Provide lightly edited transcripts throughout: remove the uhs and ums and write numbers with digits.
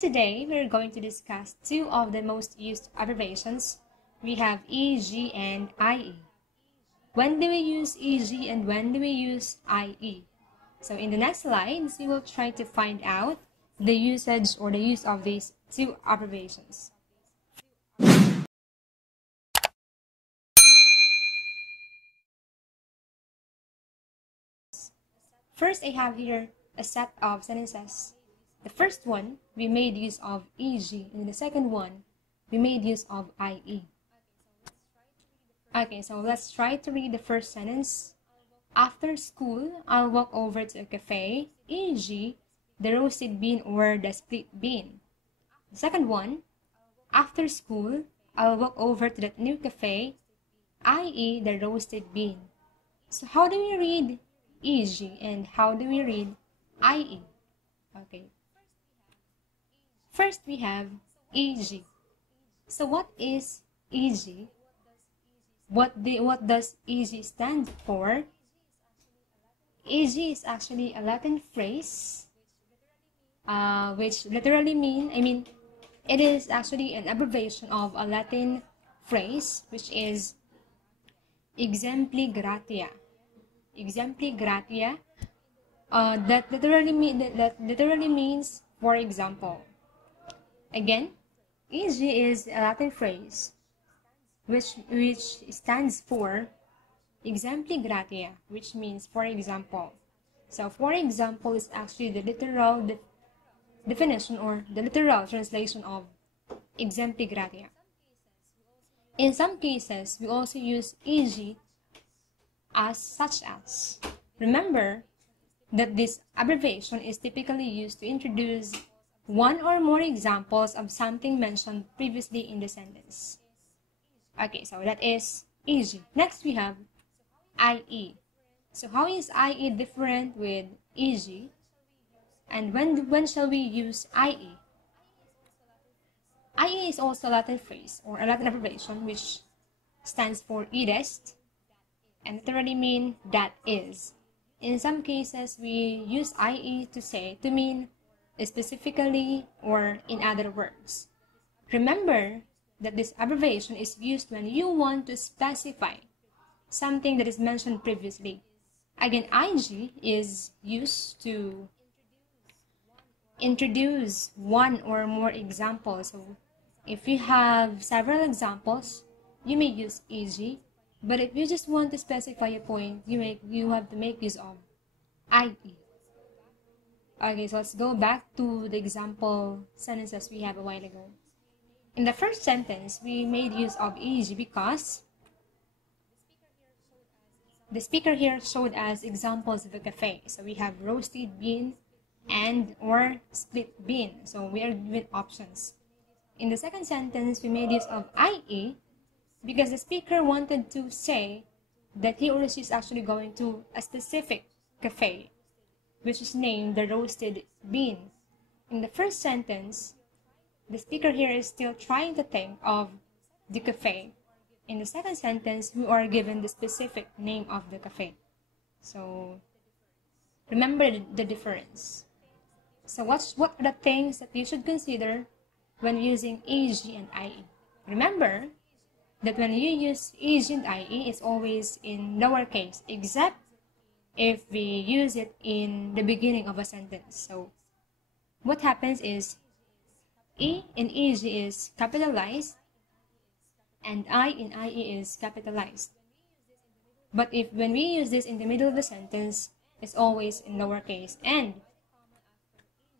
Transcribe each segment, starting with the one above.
Today, we're going to discuss two of the most used abbreviations. We have EG and IE. When do we use EG and when do we use IE? So in the next slides, we will try to find out the usage or the use of these two abbreviations. First, I have here a set of sentences. The first one, we made use of EG, and the second one, we made use of IE. Okay, so let's try to read the first sentence. After school, I'll walk over to a cafe, e.g., the roasted bean or the split bean. The second one, after school, I'll walk over to that new cafe, i.e., the roasted bean. So how do we read e.g. and how do we read i.e.? Okay. First, we have e.g. So what is e.g.? What does e.g. stand for? E.g. is actually a Latin phrase, which literally it is actually an abbreviation of a Latin phrase, which is exempli gratia. Exempli gratia, that literally means for example. Again, e.g. is a Latin phrase, which stands for exempli gratia, which means for example. So for example is actually the literal definition or the literal translation of exempli gratia. In some cases, we also use e.g. as such as. Remember that this abbreviation is typically used to introduce one or more examples of something mentioned previously in the sentence. Okay, so that is e.g. Next we have IE. So how is IE different with EG? And when shall we use IE? IE is also a Latin phrase or a Latin abbreviation which stands for idest and literally mean that is. In some cases, we use IE to mean specifically or in other words. Remember that this abbreviation is used when you want to specify something that is mentioned previously. Again, IG is used to introduce one or more examples. So if you have several examples, you may use EG, but if you just want to specify a point, you have to make use of IE. Okay, so let's go back to the example sentences we have a while ago. In the first sentence, we made use of EG because the speaker here showed us examples of a cafe. So we have roasted bean and or split bean. So we are given options. In the second sentence, we made use of IE because the speaker wanted to say that he or she is actually going to a specific cafe, which is named the roasted bean. In the first sentence, the speaker here is still trying to think of the cafe. In the second sentence, we are given the specific name of the cafe. So, remember the difference. So, what are the things that you should consider when using EG and IE? Remember that when you use EG and IE, it's always in lowercase, except if we use it in the beginning of a sentence. So, what happens is E in EG is capitalized and I in IE is capitalized. But when we use this in the middle of the sentence, it's always in lowercase. And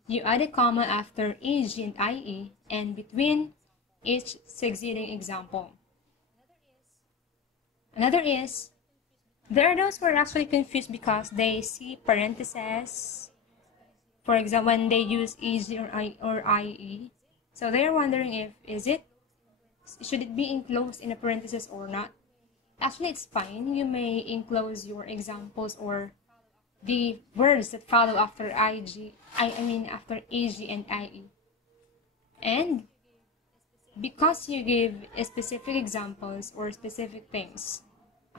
you add a comma after EG and IE and between each succeeding example. Another is, there are those who are actually confused because they see parentheses, for example, when they use EG or IE. So they are wondering should it be enclosed in a parenthesis or not? Actually, it's fine. You may enclose your examples or the words that follow after after EG and IE. And because you give specific examples or specific things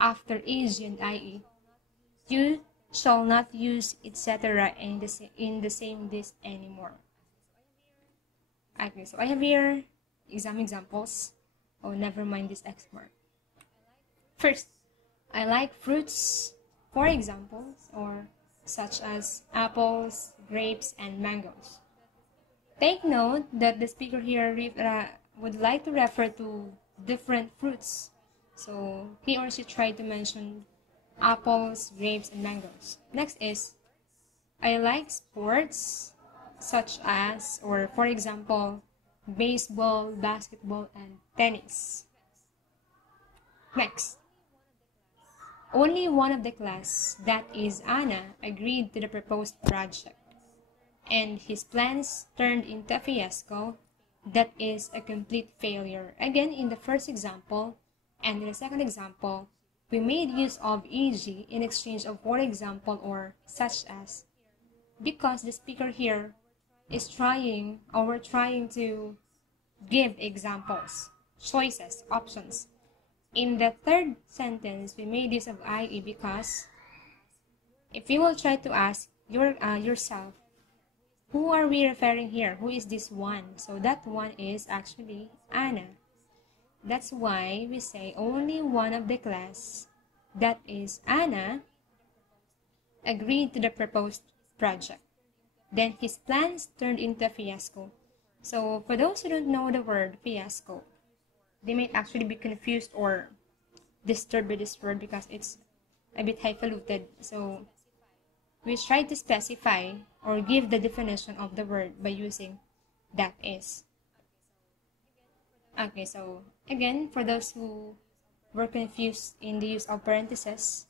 after EG and IE, you shall not use etc. in the same list anymore. Okay, so I have here examples. Oh, never mind this X mark. First, I like fruits, for examples, or such as apples, grapes, and mangoes. Take note that the speaker here would like to refer to different fruits. So he or she tried to mention apples, grapes, and mangoes. Next is, I like sports, such as, or for example, baseball, basketball, and tennis. Next, only one of the class, that is Anna, agreed to the proposed project, and his plans turned into a fiasco, that is a complete failure. Again, in the first example and in the second example, we made use of EG in exchange of for example or such as, because the speaker here is trying to give examples, choices, options. In the third sentence, we made use of IE because if you will try to ask yourself, who are we referring here? Who is this one? So that one is actually Anna. That's why we say only one of the class, that is Anna, agreed to the proposed project. Then his plans turned into a fiasco. So for those who don't know the word fiasco, they may actually be confused or disturbed by this word because it's a bit highfalutin. So we try to specify or give the definition of the word by using that is. Okay, so again, for those who were confused in the use of parentheses,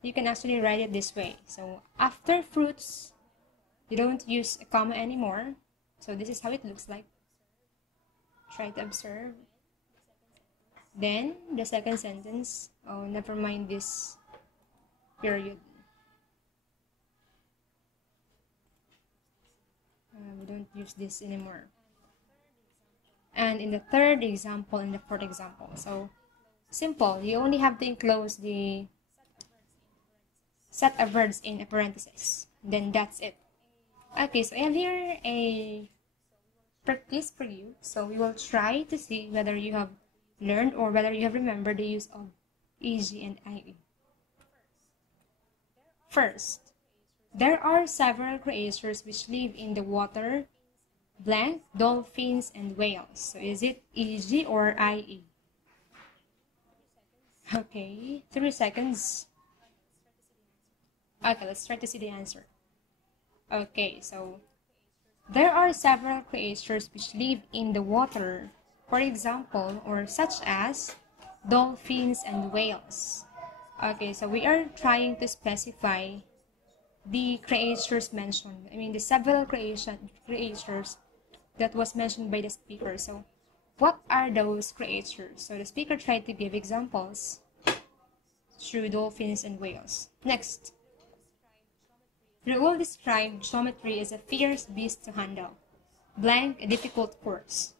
you can actually write it this way. So after fruits, you don't use a comma anymore. So this is how it looks like. Try to observe. Then the second sentence, oh, never mind this period. We don't use this anymore. And in the third example and the fourth example, so simple. You only have to enclose the set of words in a parenthesis. Then that's it. Okay, so I have here a practice for you. So we will try to see whether you have learned or whether you have remembered the use of EG and IE. First, there are several creatures which live in the water, blank, dolphins, and whales. So is it EG or IE? Okay, 3 seconds. Okay, let's try to see the answer. Okay, so there are several creatures which live in the water, for example, or such as dolphins and whales. Okay, so we are trying to specify the creatures mentioned. I mean, the several creatures that was mentioned by the speaker. So what are those creatures? So the speaker tried to give examples through dolphins and whales. Next, Raoul described geometry as a fierce beast to handle, blank, a difficult course.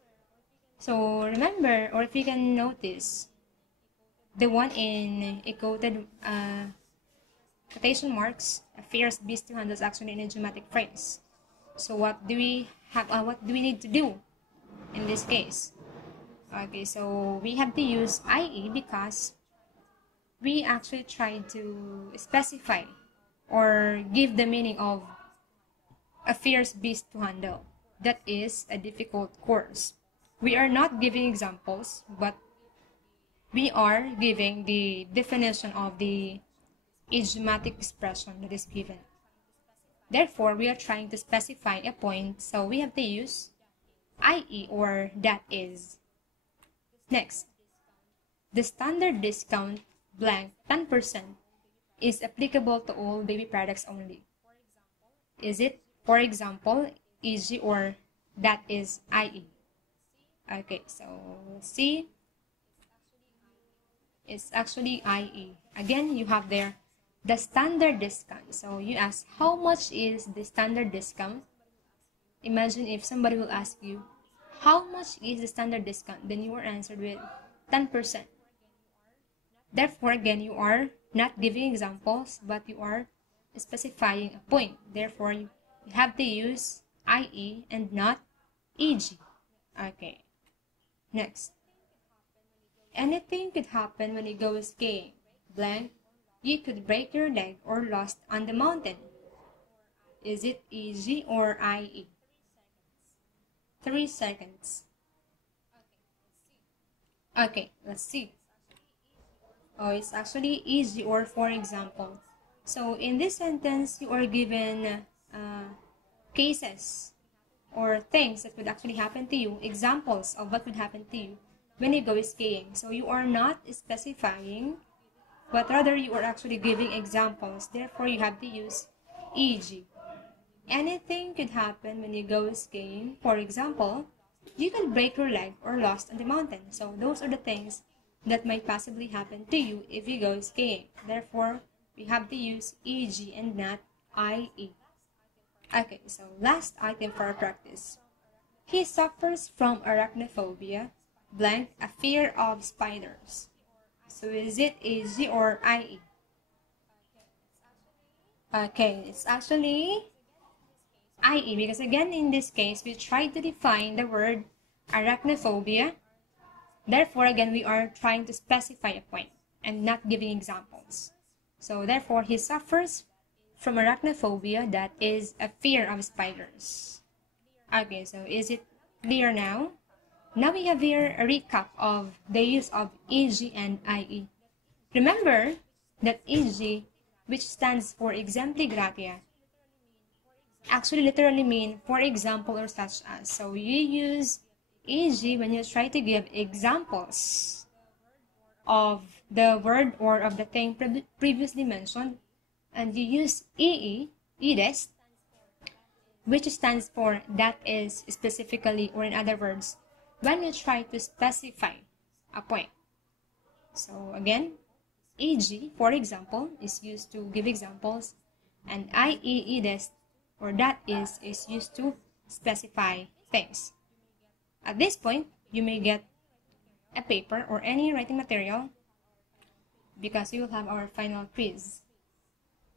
So remember, or if you can notice, the one in a quotation marks, a fierce beast to handle, is actually an idiomatic phrase. So what do we have? What do we need to do in this case? Okay, so we have to use IE because we actually tried to specify or give the meaning of a fierce beast to handle. That is a difficult course. We are not giving examples, but we are giving the definition of the idiomatic expression that is given. Therefore, we are trying to specify a point, so we have to use IE or that is. Next, the standard discount blank 10% is applicable to all baby products only. Is it, for example, EG or that is IE? Okay, so C is actually IE. Again, you have there the standard discount. So you ask, how much is the standard discount? Imagine if somebody will ask you, how much is the standard discount? Then you are answered with 10%. Therefore, again, you are not giving examples, but you are specifying a point. Therefore, you have to use IE and not EG. Okay, next. Anything could happen when you go skiing. Blank. You could break your leg or lost on the mountain. Is it easy or IE? 3 seconds. Okay, let's see. Oh, it's actually easy or for example. So in this sentence, you are given cases or things that would actually happen to you, examples of what would happen to you when you go skiing. So you are not specifying, but rather you are actually giving examples. Therefore, you have to use e.g. Anything could happen when you go skiing. For example, you can break your leg or lost on the mountain. So those are the things that might possibly happen to you if you go skiing. Therefore, we have to use EG and not IE. Okay, so last item for our practice. He suffers from arachnophobia, blank, a fear of spiders. So is it EG or IE? Okay, it's actually IE, because again, in this case, we tried to define the word arachnophobia. Therefore, again, we are trying to specify a point and not giving examples. So, therefore, he suffers from arachnophobia, that is a fear of spiders. Okay, so is it clear now? Now we have here a recap of the use of EG and IE. Remember that EG, which stands for exempli gratia, actually literally mean for example or such as. So you use EG when you try to give examples of the word or of the thing previously mentioned, and you use EE, EDES, which stands for that is specifically, or in other words, when you try to specify a point. So again, EG, for example, is used to give examples, and IE, EDES, or that is used to specify things. At this point, you may get a paper or any writing material because we will have our final quiz.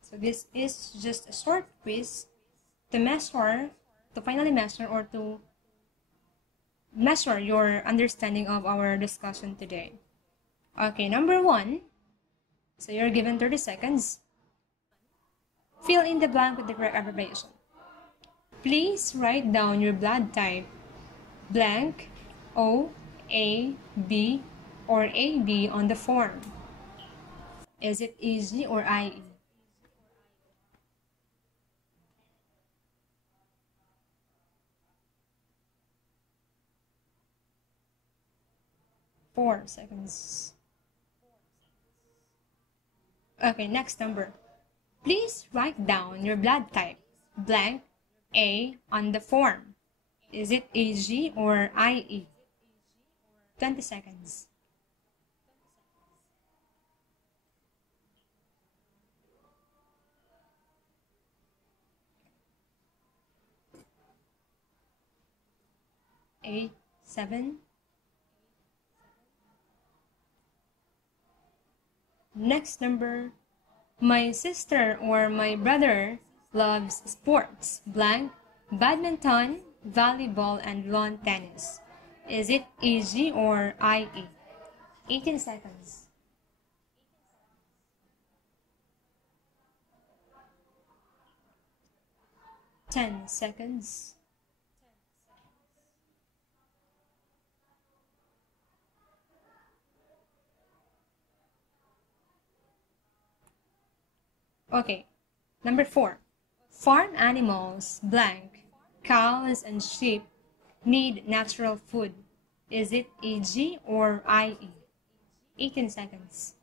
So this is just a short quiz to finally measure or to measure your understanding of our discussion today. Okay, number 1. So you're given 30 seconds. Fill in the blank with the correct abbreviation. Please write down your blood type. Blank, O, A, B, or AB on the form. Is it EG or IE? Four seconds. Okay, next number. Please write down your blood type. Blank, A, on the form. Is it EG or IE? 20 seconds. Eight, 7. Next number. My sister or my brother loves sports. Blank, badminton, volleyball, and lawn tennis. Is it EG or IE? 18 seconds. 10 seconds. Okay, number 4. Farm animals, blank, cows and sheep, need natural food. Is it EG or IE? 18 seconds.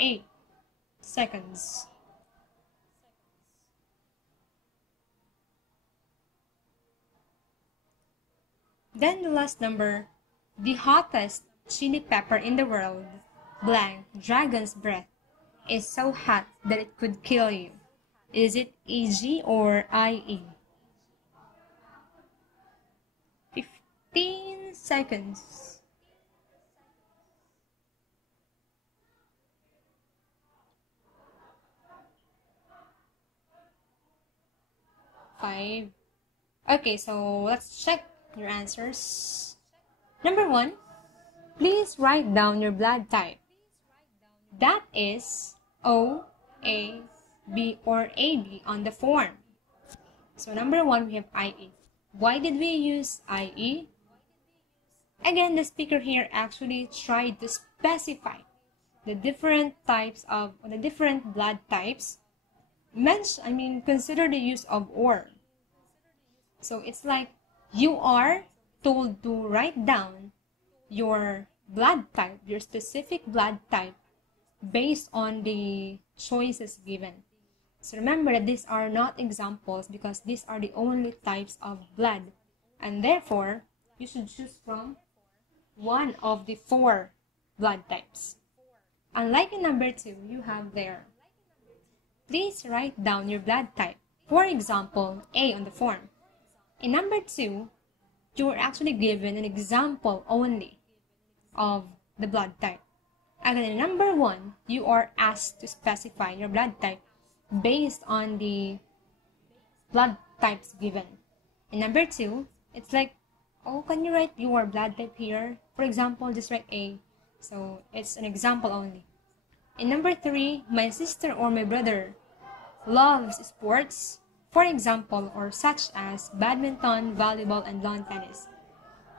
8 seconds. Then the last number, the hottest chili pepper in the world, blank, dragon's breath, is so hot that it could kill you. Is it EG or IE? 15 seconds. 5. Okay, so let's check your answers. Number 1, please write down your blood type. That is O, A, B, or AB on the form. So number 1, we have IE. Why did we use IE? Again, the speaker here actually tried to specify the different blood types. Consider the use of or. So it's like you are told to write down your blood type, your specific blood type, based on the choices given. So remember that these are not examples because these are the only types of blood. And therefore, you should choose from one of the 4 blood types. Unlike in number 2, you have there, please write down your blood type. For example, A on the form. In number 2, you were actually given an example only of the blood type. And in number 1, you are asked to specify your blood type based on the blood types given. In number 2, it's like, oh, can you write your blood type here? For example, just write A. So it's an example only. In number 3, my sister or my brother loves sports, for example, or such as badminton, volleyball, and lawn tennis.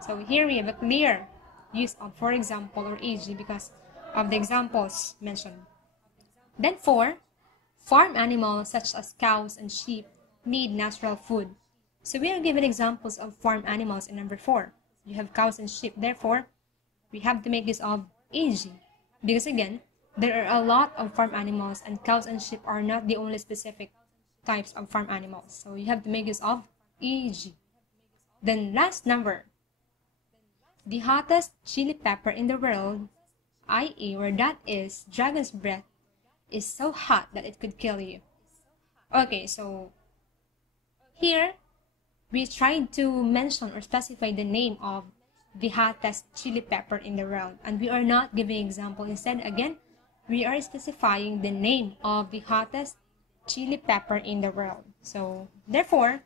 So here we have a clear use of for example or e.g. because of the examples mentioned. Then 4, farm animals such as cows and sheep need natural food. So we are given examples of farm animals in number 4. You have cows and sheep, therefore, we have to make use of e.g. Because again, there are a lot of farm animals and cows and sheep are not the only specific types of farm animals. So you have to make use of e.g. Then last number, the hottest chili pepper in the world, i.e. where that is dragon's breath, is so hot that it could kill you. Okay, so here we tried to mention or specify the name of the hottest chili pepper in the world, and we are not giving example. Instead, again, we are specifying the name of the hottest chili pepper in the world. So therefore,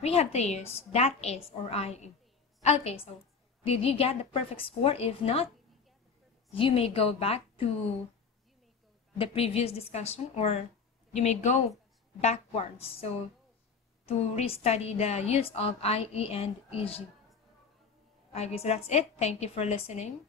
we have to use that is or IE. Okay, so did you get the perfect score? If not, you may go back to the previous discussion or you may go backwards. So to restudy the use of IE and EG. Okay, so that's it. Thank you for listening.